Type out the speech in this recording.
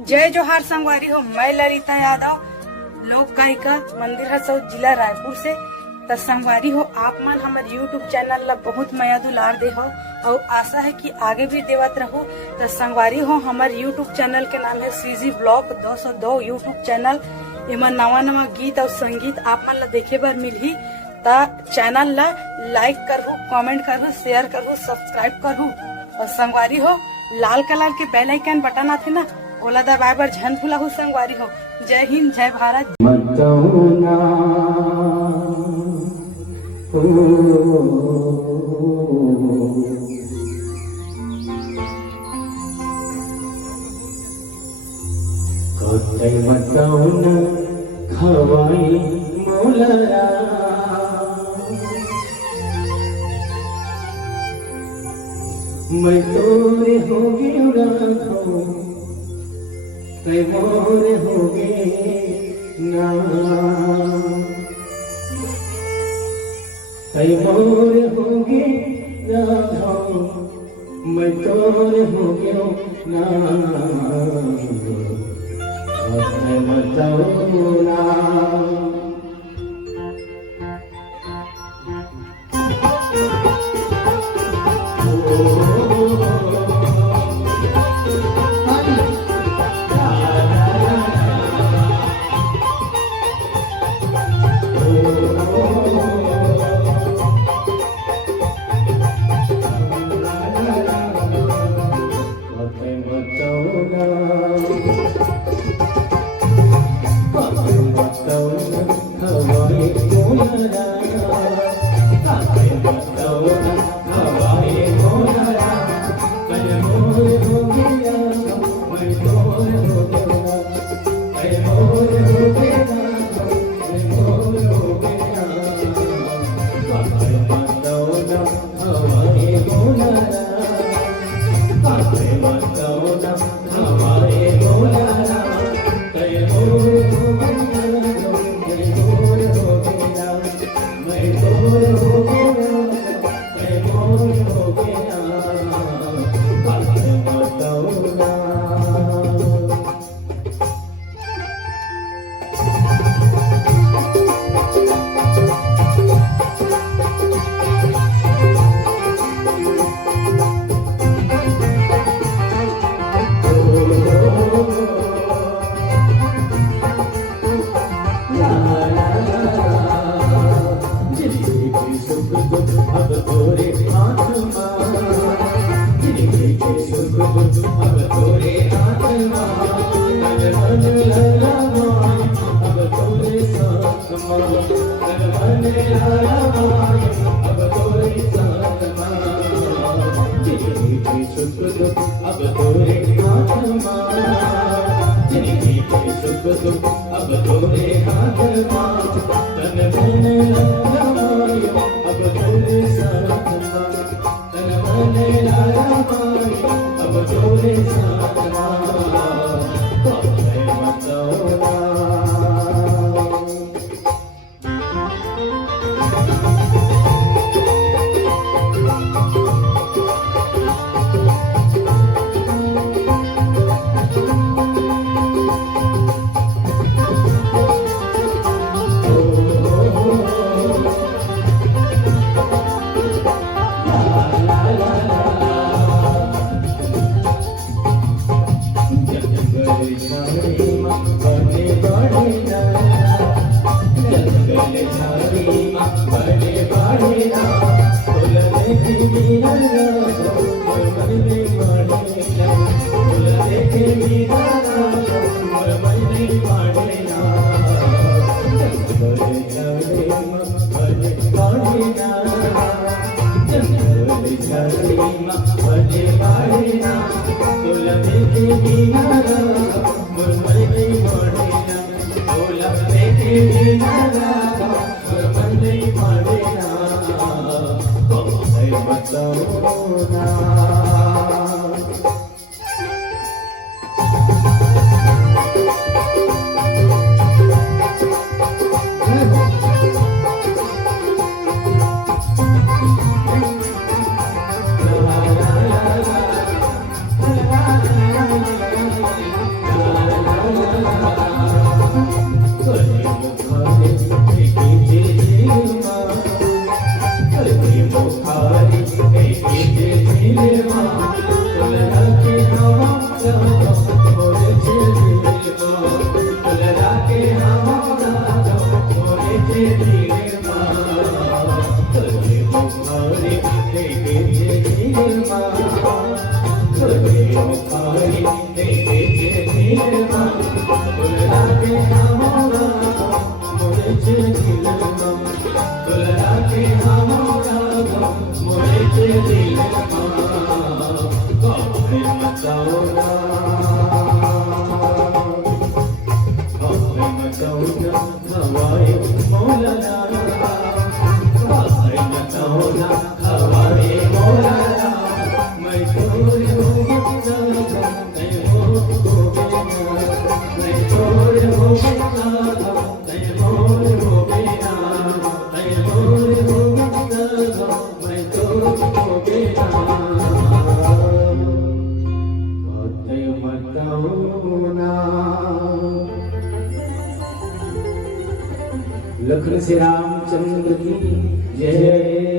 जय जोहार संगवारी हो। मैं ललिता यादव, लोक गायिका, मंदिर हसौद, जिला रायपुर से। तो संगवारी हो, आप मन हमारे यूट्यूब चैनल ला बहुत माया दुलार दे हो और आशा है कि आगे भी देवत रहो। तो संगवारी हो, हमारे यूट्यूब चैनल के नाम है सीजी ब्लॉक 202 यूट्यूब चैनल। इमा नवा नवा गीत और संगीत आप मन ला देखे बर मिलही। ता चैनल ला लाइक करहु, कमेंट करहु, शेयर करहु, सब्सक्राइब करहु। और संगवारी हो, लाल कलर के बेल आइकन बटन आथे ना, ओला दबाए बर झन भूलहु संगवारी हो। जय हिंद, जय भारत। खवाई मोलरा मैं तोरे होगे उड़ाखो ते मोरे होगे ना ते मोरे होगे राधा मैं तोरे होगे ना मतौना लखन से रामचंद्र की जय।